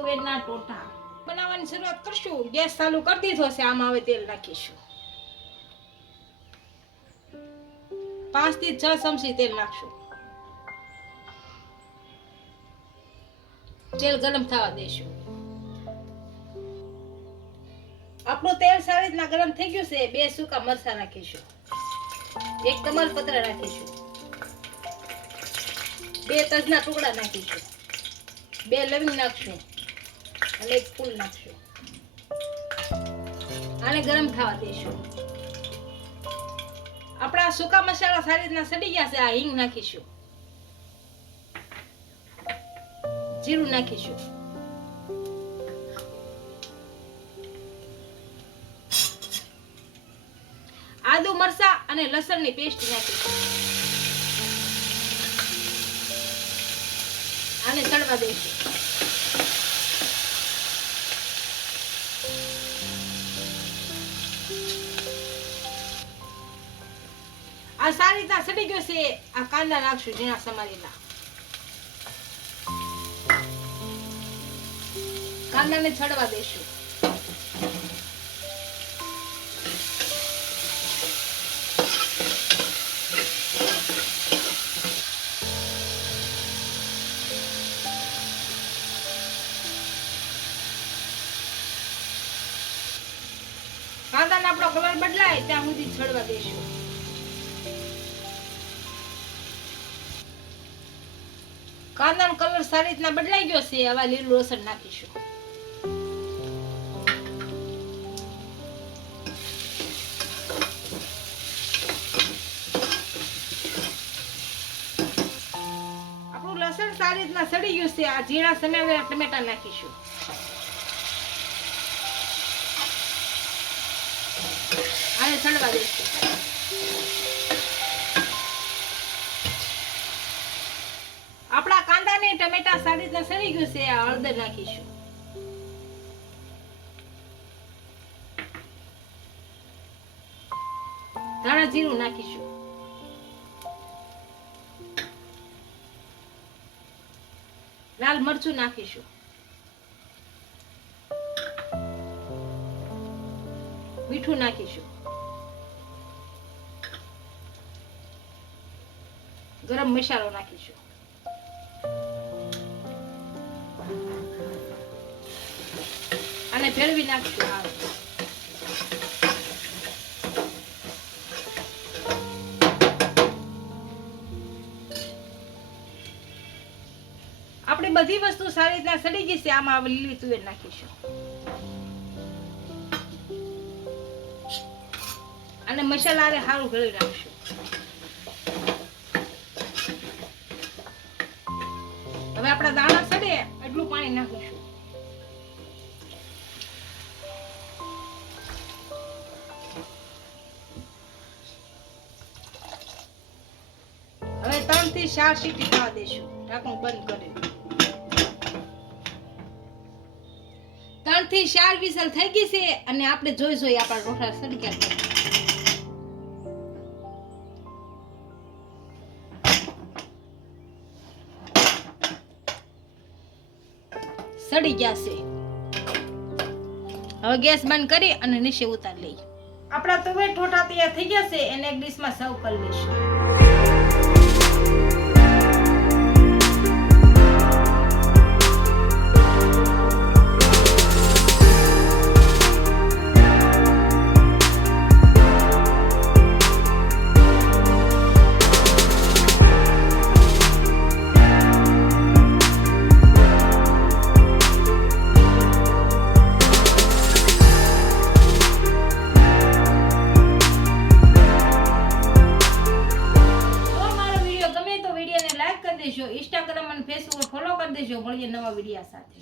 તુવેરના ટોટા બનાવવાની શરૂઆત કરશું. ગેસ ચાલુ કરી દીધો છે. આમાં હવે તેલ નાખીશું. 5 થી 6 ચમચી તેલ નાખશું. તેલ ગરમ થવા દેશું. આપણું તેલ સારી રીતના ગરમ થઈ ગયું છે. 2 સૂકા મરચાં નાખીશું. 1 તમાલપત્ર નાખીશું. 2 તજના ટુકડા નાખીશું. 2 લવિંગ નાખશું અને 1 ફૂલ નાખશું. આને ગરમ થવા દેશું. આપણા સૂકા મસાલા સારી રીતના સડી ગયા છે. આ હિંગ નાખીશું. જીરું નાખીશું. આદુ મરચા અને લસણની પેસ્ટ નાખીશું. આને ચડવા દઈશું. આ સારી રીતના સડી ગયો છે. આ કાંદા નાખશું ઝીણા સમારેલા. કાંદાને છડવા દઈશું. કાંદાનો આપણો કલર બદલાય ત્યાં સુધી છડવા દઈશું. કાંદાનો કલર સારી રીતના બદલાઈ ગયો છે. હવે લીલું લસણ નાખીશું. આપણું લસણ સારી રીતના સડી ગયું છે. આ ઝીણા સમારેલા ટમેટા નાખીશું. આને ચડવા દઈશું. આપણા કાંદા ને ટમેટા સારી રીતના સડી ગયું છે. આ હળદર નાખીશું. ધાણા જીરું નાખીશું. લાલ મરચું નાખીશું. મીઠું નાખીશું. ગરમ મસાલો નાખીશું. અને ફેરવી નાખશું. આપણી બધી વસ્તુ સારી રીતના સડી ગઈ છે. આમાં લીલી તુવેર નાખીશું. અને મસાલા સારું ભળી નાખશું. હવે આપણા દાણા સડે એટલું પાણી નાખીશું. હવે 3 થી 4 સીટી થવા દઈશું. ઢાંકણું બંધ કરી 3 થી 4 વિસલ થઈ ગઈ છે. અને આપણે જોઈ આપણા રોટલા સડી ગયા છે. સડી ગયા છે. હવે ગેસ બંધ કરી અને નીચે ઉતારી લઈએ. આપણા તુવેર ઠોઠા તૈયાર થઈ ગયા છે. એને એક ડીશમાં સર્વ કરી લઈશું. ઇન્સ્ટાગ્રામ અને ફેસબુક ફોલો કરી દેજો. મળીએ નવા વિડિયા સાથે.